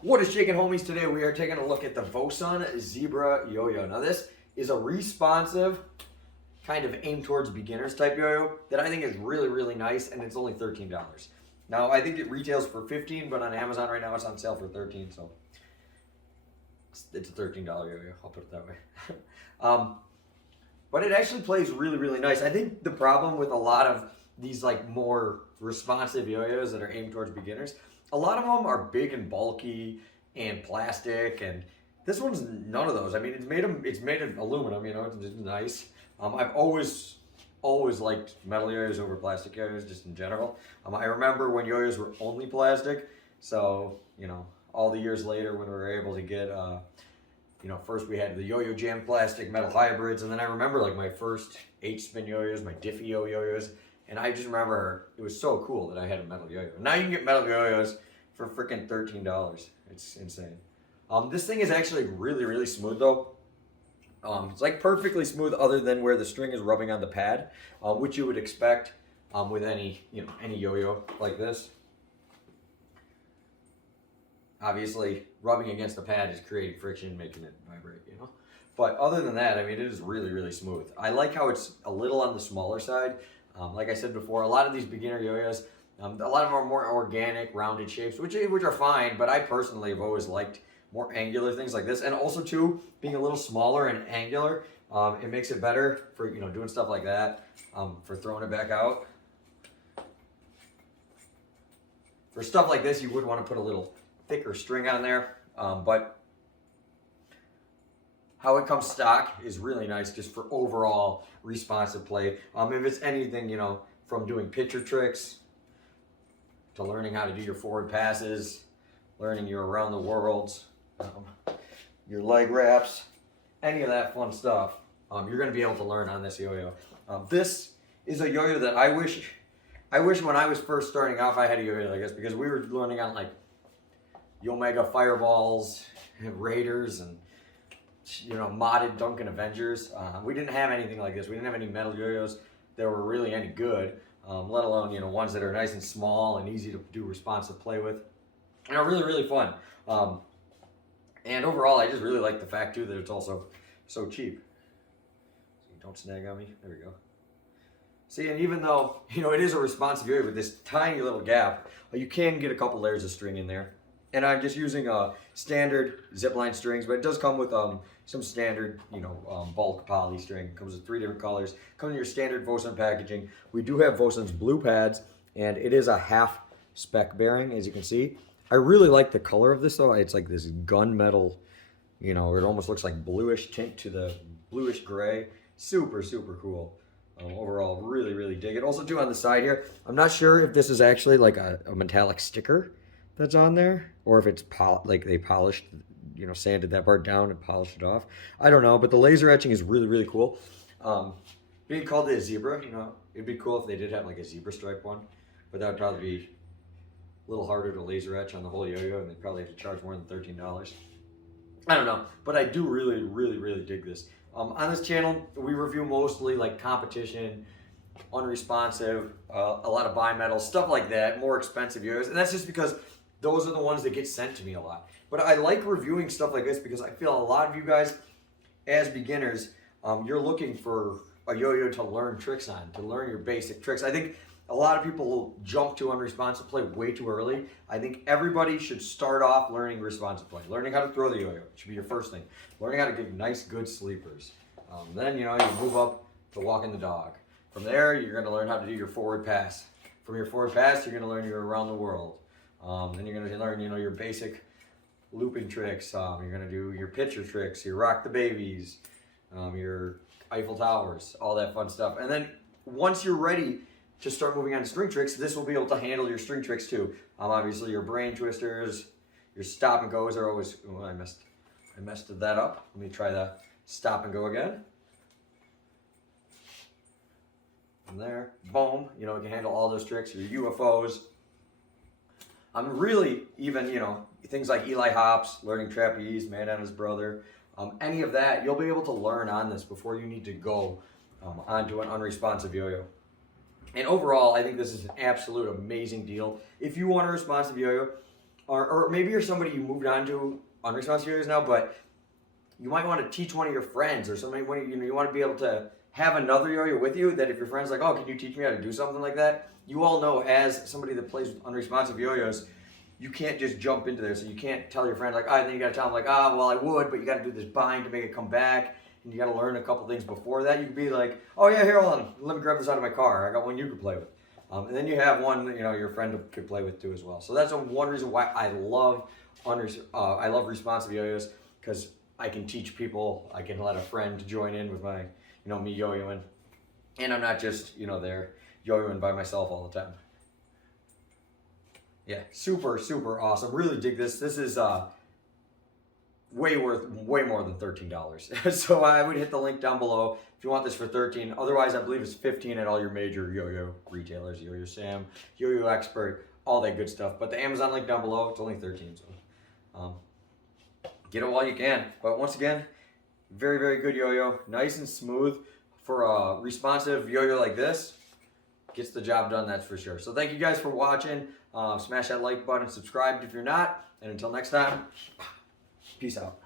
What is shaking, homies? Today we are taking a look at the VOSUN Zebra Yo-Yo. Now this is a responsive, kind of aimed towards beginners type yo-yo that I think is really nice, and it's only $13. Now I think it retails for $15, but on Amazon right now it's on sale for $13, so it's a $13 yo-yo, I'll put it that way. But it actually plays really nice. I think the problem with a lot of these like more responsive yo-yos that are aimed towards beginners, a lot of them are big and bulky and plastic, and this one's none of those. I mean, it's made of aluminum, you know, it's nice. I've always liked metal yo-yos over plastic yo-yos, just in general. I remember when yo-yos were only plastic, so you know, all the years later when we were able to get, you know, first we had the Yo-Yo Jam plastic metal hybrids, and then I remember like my first 8-spin yo-yos, my Diffie yo-yos. And I just remember it was so cool that I had a metal yo-yo. Now you can get metal yo-yos for freaking $13. It's insane. This thing is actually really smooth though. It's like perfectly smooth other than where the string is rubbing on the pad, which you would expect with any yo-yo like this. Obviously, rubbing against the pad is creating friction, making it vibrate, you know. But other than that, I mean, it is really smooth. I like how it's a little on the smaller side. Like I said before, a lot of these beginner yo-yos, a lot of them are more organic, rounded shapes, which are fine, but I personally have always liked more angular things like this. And also too, being a little smaller and angular, it makes it better for, you know, doing stuff like that, for throwing it back out. For stuff like this, you would want to put a little thicker string on there, but how it comes stock is really nice just for overall responsive play. If it's anything, you know, from doing pitcher tricks to learning how to do your forward passes, learning your around the worlds, your leg wraps, any of that fun stuff, you're going to be able to learn on this yo-yo. This is a yo-yo that I wish when I was first starting off I had a yo-yo like this, because we were learning on like Omega Fireballs, Raiders, and you know, modded Duncan Avengers. We didn't have anything like this. We didn't have any metal yo-yos that were really any good, let alone, you know, ones that are nice and small and easy to do responsive play with, and are really fun. And overall, I just really like the fact too that it's also so cheap. So you don't snag on me. There we go. See, and even though, you know, it is a responsive yo-yo with this tiny little gap, you can get a couple layers of string in there. And I'm just using standard ZipLine strings, but it does come with some standard, you know, bulk poly string. Comes with 3 different colors. Comes in your standard VOSUN packaging. We do have VOSUN's blue pads, and it is a half spec bearing, as you can see. I really like the color of this though. It's like this gunmetal, you know, it almost looks like bluish tint to the bluish gray. Super cool. Overall, really dig it. Also too, on the side here, I'm not sure if this is actually like a metallic sticker that's on there, or if it's like they polished, you know, sanded that part down and polished it off. I don't know, but the laser etching is really cool. Being called a zebra, you know, it'd be cool if they did have like a zebra stripe one, but that would probably be a little harder to laser etch on the whole yo-yo, and they'd probably have to charge more than $13. I don't know, but I do really dig this. On this channel, we review mostly like competition, unresponsive, a lot of bimetal, stuff like that, more expensive yo-yos, and that's just because those are the ones that get sent to me a lot. But I like reviewing stuff like this because I feel a lot of you guys, as beginners, you're looking for a yo-yo to learn tricks on, to learn your basic tricks. I think a lot of people will jump to unresponsive play way too early. I think everybody should start off learning responsive play, learning how to throw the yo-yo. It should be your first thing. Learning how to give nice, good sleepers. Then, you know, you move up to walking the dog. From there, you're going to learn how to do your forward pass. From your forward pass, you're going to learn your around the world. Then you're going to learn, you know, your basic looping tricks. You're going to do your pitcher tricks, your rock the babies, your Eiffel Towers, all that fun stuff. And then once you're ready to start moving on to string tricks, this will be able to handle your string tricks too. Obviously your brain twisters, your stop and goes are always, oh, I messed that up. Let me try the stop and go again. From there, boom, you know, it can handle all those tricks, your UFOs. Really, even, you know, things like Eli hops, learning trapeze, man and his brother, any of that, you'll be able to learn on this before you need to go onto an unresponsive yo-yo. And overall, I think this is an absolute amazing deal. If you want a responsive yo-yo, or maybe you're somebody you moved on to unresponsive yo-yos now, but you might want to teach one of your friends or somebody. You want to be able to have another yo-yo with you. That if your friend's like, oh, can you teach me how to do something like that? You all know, as somebody that plays with unresponsive yo-yos, you can't just jump into there. So you can't tell your friend like, then you got to tell them like, well, I would, but you got to do this bind to make it come back. And you got to learn a couple things before that. You could be like, oh yeah, here, hold on, let me grab this out of my car. I got one you could play with. And then you have one that your friend could play with too as well. So that's one reason why I love responsive yo-yos, because I can teach people. I can let a friend join in with my me yo-yoing, and I'm not just there yo-yoing by myself all the time. Yeah, super awesome. Really dig this. This is way more than $13. So I would hit the link down below if you want this for $13. Otherwise, I believe it's $15 at all your major yo-yo retailers, Yo-Yo Sam, Yo-Yo Expert, all that good stuff. But the Amazon link down below, it's only $13. So get it while you can. But once again, very good yo-yo, nice and smooth for a responsive yo-yo like this. Gets the job done, that's for sure. So thank you guys for watching. Smash that like button, subscribe if you're not, and until next time, peace out.